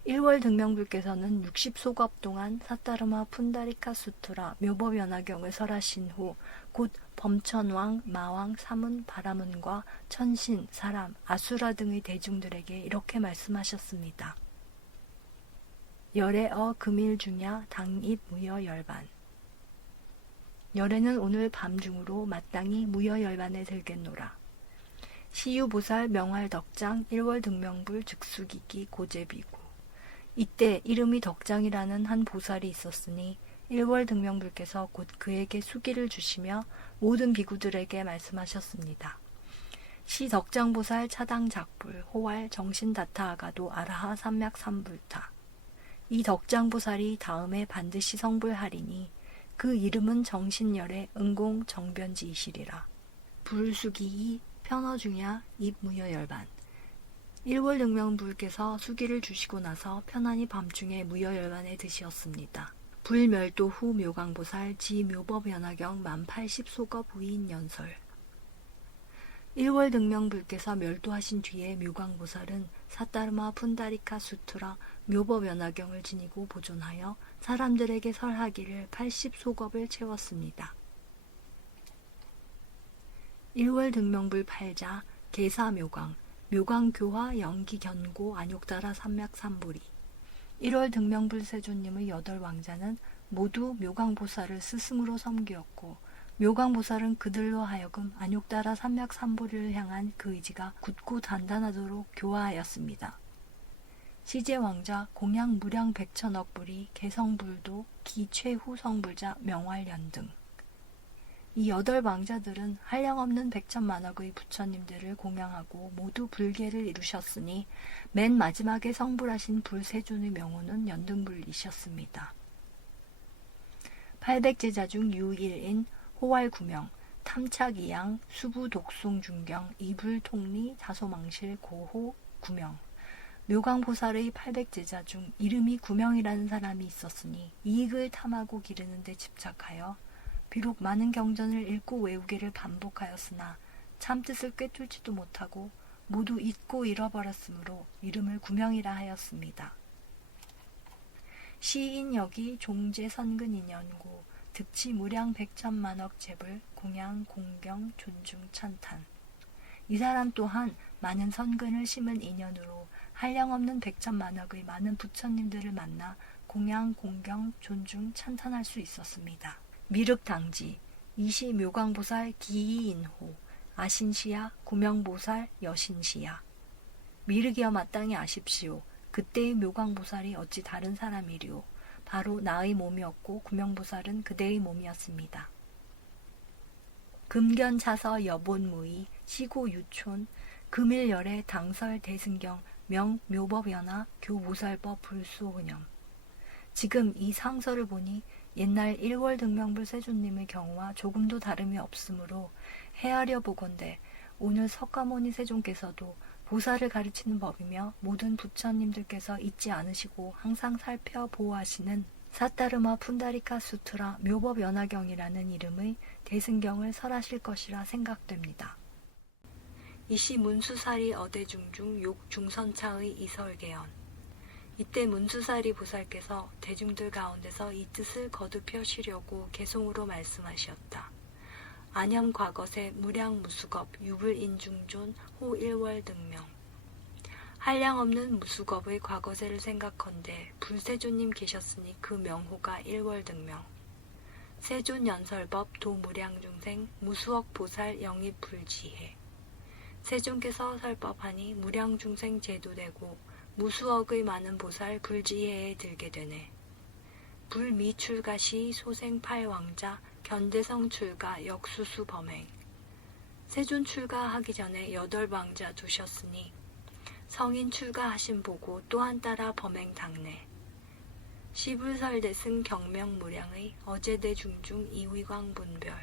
1월 등명불께서는 60소겁 동안 사타르마 푼다리카 수투라 묘법연화경을 설하신 후 곧 범천왕, 마왕, 사문, 바라문과 천신, 사람, 아수라 등의 대중들에게 이렇게 말씀하셨습니다. 열애어 금일중야 당입 무여열반. 열애는 오늘 밤중으로 마땅히 무여열반에 들겠노라. 시유보살 명활덕장 1월 등명불 즉수기기 고제비구. 이때 이름이 덕장이라는 한 보살이 있었으니 1월 등명불께서 곧 그에게 수기를 주시며 모든 비구들에게 말씀하셨습니다. 시 덕장보살 차당작불 호활 정신다타아가도 아라하 삼맥삼불타. 이 덕장보살이 다음에 반드시 성불하리니 그 이름은 정신열의 응공 정변지이시리라. 불수기이 편어중야 입무여열반. 1월 등명불께서 수기를 주시고 나서 편안히 밤중에 무여열반에 드시었습니다. 불멸도 후 묘광보살 지묘법연화경 만 80소겁 부인 연설. 1월 등명불께서 멸도하신 뒤에 묘광보살은 사타르마 푼다리카 수투라 묘법연화경을 지니고 보존하여 사람들에게 설하기를 80소겁을 채웠습니다. 1월 등명불 8자 계사묘광 묘광교화 영기견고 안욕다라 삼맥삼불이. 1월 등명불 세존님의 8왕자는 모두 묘광보살을 스승으로 섬기었고 묘광보살은 그들로 하여금 안욕다라 삼맥삼불이를 향한 그 의지가 굳고 단단하도록 교화하였습니다. 시제왕자 공양 무량 백천억 불이 개성불도 기최후 성불자 명활연 등. 이 8왕자들은 한량없는 백천만억의 부처님들을 공양하고 모두 불계를 이루셨으니 맨 마지막에 성불하신 불세존의 명호는 연등불이셨습니다. 800제자 중 유일인 호활구명, 탐착이양, 수부독송중경, 이불통리, 다소망실, 고호, 구명. 묘광보살의 800제자 중 이름이 구명이라는 사람이 있었으니 이익을 탐하고 기르는 데 집착하여 비록 많은 경전을 읽고 외우기를 반복하였으나 참뜻을 꿰뚫지도 못하고 모두 잊고 잃어버렸으므로 이름을 구명이라 하였습니다. 시인역이 종제선근인연고 득치 무량 백천만억 제불 공양 공경 존중 찬탄. 이 사람 또한 많은 선근을 심은 인연으로 한량없는 백천만억의 많은 부처님들을 만나 공양 공경 존중 찬탄할 수 있었습니다. 미륵당지 이시 묘광보살 기이인호 아신시야 구명보살 여신시야. 미륵이여 마땅히 아십시오. 그때의 묘광보살이 어찌 다른 사람이리오. 바로 나의 몸이었고 구명보살은 그대의 몸이었습니다. 금견차서 여본무의 시고유촌 금일열애 당설 대승경 명묘법연화 교보살법 불수혼염. 지금 이 상서를 보니 옛날 일월등명불 세존님의 경우와 조금도 다름이 없으므로 헤아려 보건대 오늘 석가모니 세존께서도 보살을 가르치는 법이며 모든 부처님들께서 잊지 않으시고 항상 살펴보호하시는 사타르마 푼다리카 수트라 묘법연화경이라는 이름의 대승경을 설하실 것이라 생각됩니다. 이시 문수사리 어대중중 욕중선차의 이설개연. 이때 문수사리 보살께서 대중들 가운데서 이 뜻을 거듭하시려고 개송으로 말씀하셨다. 안염 과거세 무량무수겁 유불인중존 호일월등명. 한량없는 무수겁의 과거세를 생각컨대 불세존님 계셨으니 그 명호가 일월등명. 세존연설법 도무량중생 무수억 보살 영입불지해. 세존께서 설법하니 무량중생 제도되고 무수억의 많은 보살 불지해에 들게 되네. 불미출가시 소생팔왕자 견대성 출가 역수수 범행. 세존 출가하기 전에 8왕자 두셨으니 성인 출가하신 보고 또한 따라 범행 당내. 시불설대승 경명무량의 어제대 중중 이위광 분별.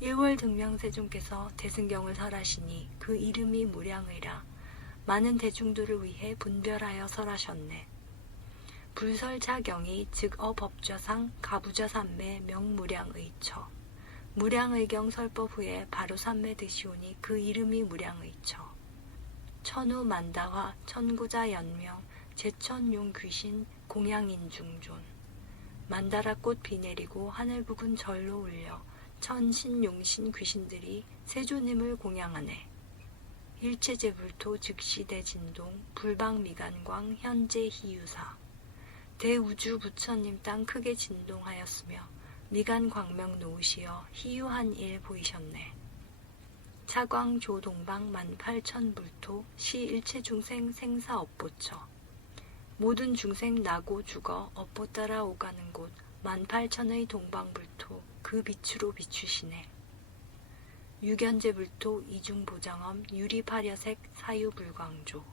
일월등명세존께서 대승경을 설하시니 그 이름이 무량의라 많은 대중들을 위해 분별하여 설하셨네. 불설차경이 즉어법좌상 가부좌삼매 명무량의처. 무량의경 설법 후에 바로 삼매 드시오니 그 이름이 무량의처. 천우 만다화 천구자 연명 제천용 귀신 공양인중존. 만다라꽃 비 내리고 하늘 부근 절로 울려 천신용신 귀신들이 세조님을 공양하네. 일체제불토 즉시대진동 불방미간광 현재 희유사. 대우주 부처님 땅 크게 진동하였으며 미간 광명 놓으시어 희유한 일 보이셨네. 차광 조동방 18,000불토 시 일체 중생 생사 업보처. 모든 중생 나고 죽어 업보 따라 오가는 곳 18,000의 동방불토 그 빛으로 비추시네. 유견제불토 이중보장엄 유리파려색 사유불광조.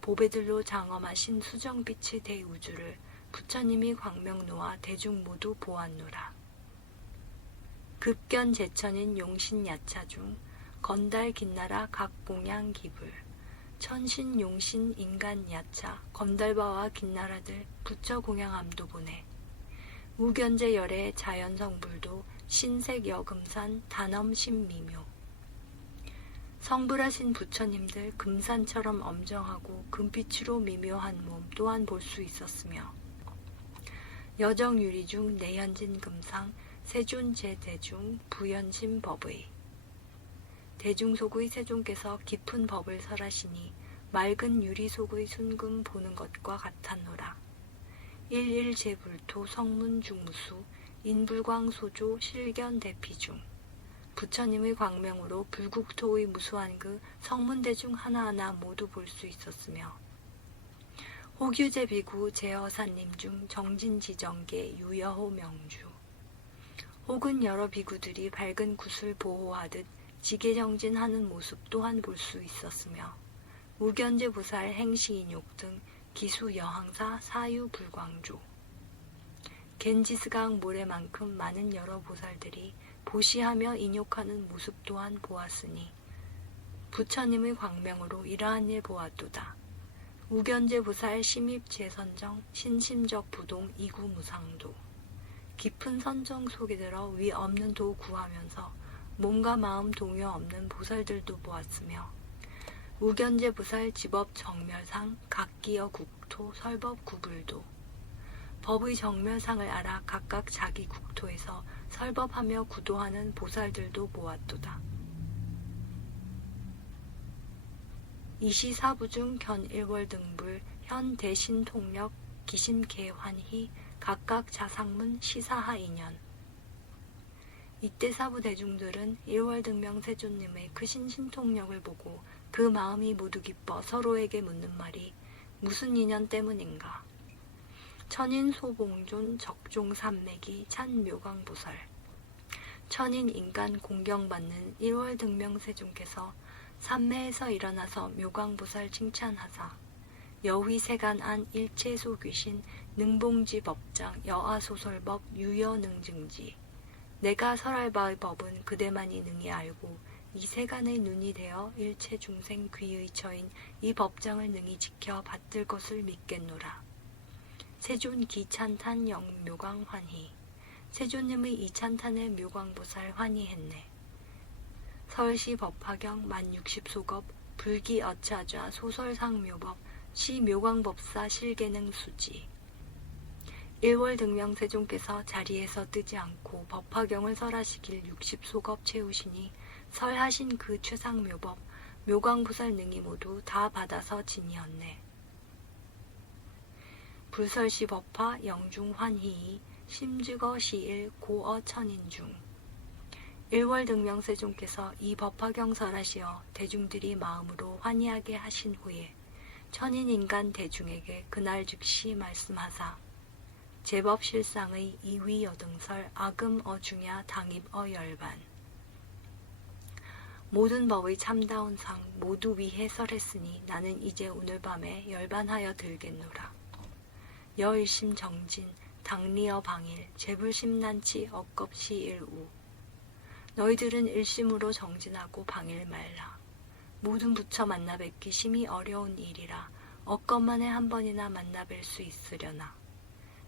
보배들로 장엄하신 수정빛의 대우주를 부처님이 광명 놓아 대중 모두 보았노라. 급견제천인 용신야차 중 건달 긴나라 각봉양 기불. 천신 용신 인간 야차 건달바와 긴나라들 부처 공양함도 보내. 우견제 열애 자연성불도 신색 여금산 단엄 신미묘. 성불하신 부처님들 금산처럼 엄정하고 금빛으로 미묘한 몸 또한 볼 수 있었으며 여정유리 중 내현진 금상 세존제대중 부연심 법의. 대중속의 세존께서 깊은 법을 설하시니 맑은 유리속의 순금 보는 것과 같았노라. 일일제불토 성문중무수 인불광소조 실견대피중. 부처님의 광명으로 불국토의 무수한 그 성문대중 하나하나 모두 볼 수 있었으며 호규제 비구 제허사님 중 정진지정계 유여호 명주. 혹은 여러 비구들이 밝은 굿을 보호하듯 지게정진하는 모습 또한 볼 수 있었으며 우견제 보살 행시인욕 등 기수 여항사 사유 불광조. 겐지스강 모래만큼 많은 여러 보살들이 보시하며 인욕하는 모습 또한 보았으니 부처님의 광명으로 이러한 일 보았도다. 우견제 보살 심입 제선정 신심적 부동 이구무상도. 깊은 선정 속에 들어 위 없는 도 구하면서 몸과 마음 동요 없는 보살들도 보았으며 우견제 보살 집업 정멸상 각기여 국토 설법 구불도. 법의 정멸상을 알아 각각 자기 국토에서 설법하며 구도하는 보살들도 보았도다. 이시사부 중 견일월등불 현 대신통력 기심개환희 각각 자상문 시사하 인연. 이때 사부 대중들은 일월등명 세존님의 크신 신통력을 보고 그 마음이 모두 기뻐 서로에게 묻는 말이 무슨 인연 때문인가. 천인 소봉존 적종산맥이 찬 묘광보살. 천인 인간 공경받는 1월 등명세존께서 산매에서 일어나서 묘광보살 칭찬하사 여휘세간 안 일체소 귀신 능봉지 법장 여아소설법 유여능증지 내가 설할 바의 법은 그대만이 능히 알고 이 세간의 눈이 되어 일체 중생 귀의 처인 이 법장을 능히 지켜 받들 것을 믿겠노라. 세존 기찬탄 영묘광 환희. 세존님의 이찬탄에 묘광보살 환희했네. 서울시 법화경 만 60소겁 불기 어차좌 소설상묘법 시 묘광법사 실계능 수지. 1월 등명세존께서 자리에서 뜨지 않고 법화경을 설하시길 60소겁 채우시니 설하신 그 최상묘법 묘광보살 능이 모두 다 받아서 지니었네. 불설시 법화 영중환희 심즈거 시일 고어 천인중. 1월 등명세존께서 이 법화경 설하시어 대중들이 마음으로 환희하게 하신 후에 천인인간 대중에게 그날 즉시 말씀하사 제법 실상의 이위 여등설 아금 어중야 당입 어열반 모든 법의 참다운 상 모두 위해 설했으니 나는 이제 오늘 밤에 열반하여 들겠노라. 여일심 정진 당리어 방일 재불심난치 억겁시 일우 너희들은 일심으로 정진하고 방일 말라. 모든 부처 만나 뵙기 심히 어려운 일이라 억겁만에 한 번이나 만나 뵐 수 있으려나.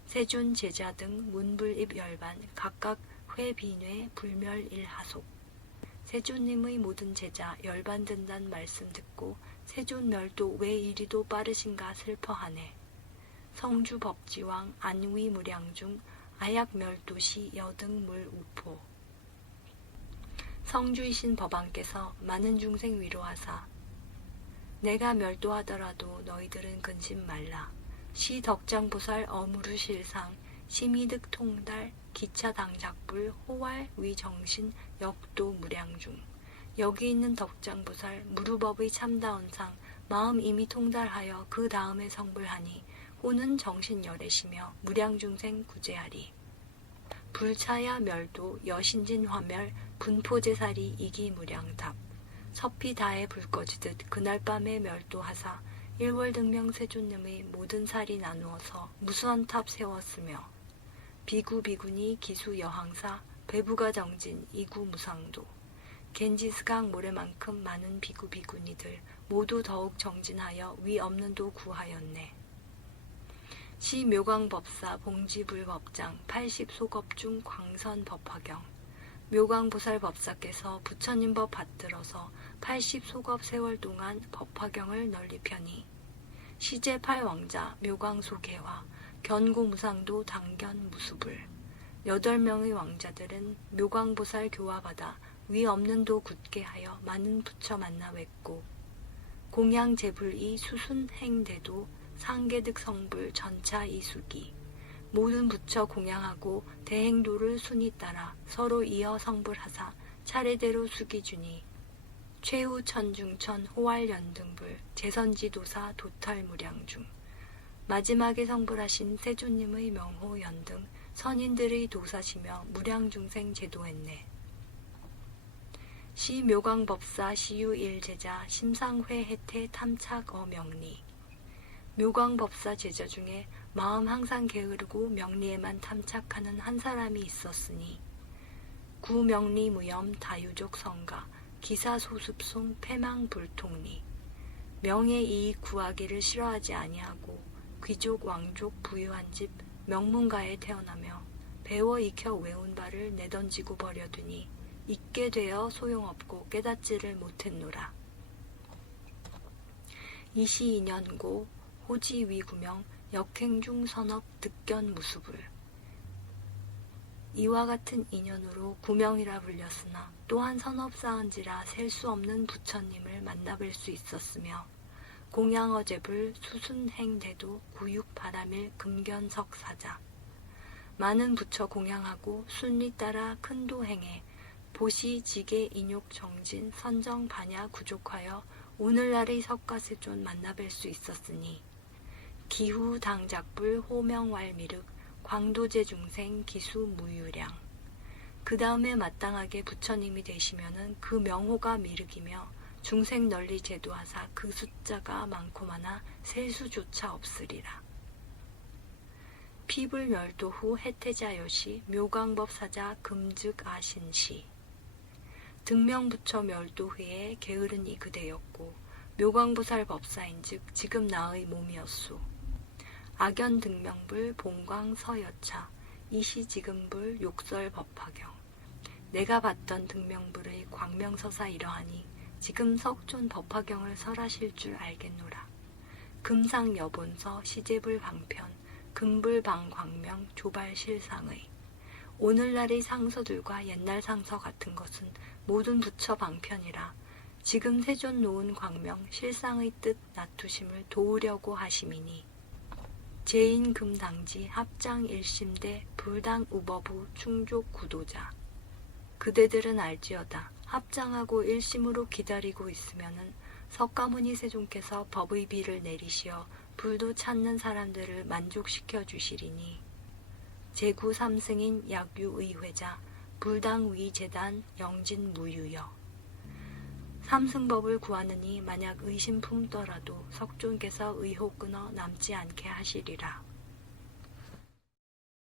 세존 제자 등 문불입 열반 각각 회비뇌 불멸 일하속. 세존님의 모든 제자 열반든단 말씀 듣고 세존 멸도 왜 이리도 빠르신가 슬퍼하네. 성주 법지왕 안위 무량중 아약 멸도시 여등물 우포. 성주이신 법왕께서 많은 중생 위로하사 내가 멸도하더라도 너희들은 근심 말라. 시 덕장보살 어무르실상 심이득 통달 기차당작불 호왈 위정신 역도 무량중. 여기 있는 덕장보살 무루법의 참다운 상 마음 이미 통달하여 그 다음에 성불하니 호는 정신열애시며 무량중생 구제하리. 불차야 멸도 여신진 화멸 분포제살이 이기무량탑. 서피다에 불 꺼지듯 그날 밤에 멸도하사 1월 등명세존님의 모든 살이 나누어서 무수한 탑 세웠으며 비구비구니 기수 여항사 배부가 정진 이구 무상도 겐지스강 모래만큼 많은 비구비구니들 모두 더욱 정진하여 위 없는 도 구하였네. 시 묘광법사 봉지불법장 80소겁 중 광선 법화경. 묘광보살 법사께서 부처님 법 받들어서 80소겁 세월 동안 법화경을 널리 펴니 시제 8왕자 묘광소개와 견고무상도 당견 무수불 8명의 왕자들은 묘광보살 교화받아 위 없는 도 굳게 하여 많은 부처 만나 뵙고 공양제불이 수순행대도 상계득 성불 전차 이수기 모든 부처 공양하고 대행도를 순위 따라 서로 이어 성불하사 차례대로 수기주니 최후 천중천 호활연등불 제선지도사 도탈무량중 마지막에 성불하신 세존님의 명호 연등 선인들의 도사시며 무량중생 제도했네. 시 묘광법사 시유 일제자 심상회 혜태 탐착 어명리. 묘광법사 제자 중에 마음 항상 게으르고 명리에만 탐착하는 한 사람이 있었으니 구명리 무염 다유족 성가 기사소습송 패망불통리. 명예 이익 구하기를 싫어하지 아니하고 귀족 왕족 부유한 집 명문가에 태어나며 배워 익혀 외운 바를 내던지고 버려두니 잊게 되어 소용없고 깨닫지를 못했노라. 이시 인연고 호지 위구명 역행중 선업 득견 무수불. 이와 같은 인연으로 구명이라 불렸으나 또한 선업 쌓은지라 셀 수 없는 부처님을 만나뵐 수 있었으며 공양어제불 수순행대도 구육바람일 금견석 사자. 많은 부처 공양하고 순리 따라 큰도 행해 보시 지계 인욕 정진 선정 반야 구족하여 오늘날의 석가세존 만나뵐 수 있었으니 기후 당작불 호명왈미륵 광도제 중생 기수 무유량. 그 다음에 마땅하게 부처님이 되시면은 그 명호가 미륵이며 중생 널리 제도하사 그 숫자가 많고 많아 셀 수조차 없으리라. 피불멸도 후 해태자여시 묘광법사자 금즉 아신시. 등명부처 멸도 후에 게으른 이 그대였고 묘광보살 법사인즉 지금 나의 몸이었소. 악연 등명불 본광 서여차 이시지금불 욕설 법화경. 내가 봤던 등명불의 광명서사 이러하니 지금 석존 법화경을 설하실 줄 알겠노라. 금상 여본서 시제불 방편 금불 방광명 조발 실상의. 오늘날의 상서들과 옛날 상서 같은 것은 모든 부처 방편이라 지금 세존 놓은 광명 실상의 뜻 낮추심을 도우려고 하심이니 제인금 당지 합장 일심대 불당 우버부 충족 구도자. 그대들은 알지어다. 합장하고 일심으로 기다리고 있으면은 석가모니 세존께서 법의 비를 내리시어 불도 찾는 사람들을 만족시켜 주시리니 제구 삼승인 약유의회자 불당위 재단 영진 무유여. 삼승법을 구하느니 만약 의심 품더라도 석존께서 의호 끊어 남지 않게 하시리라.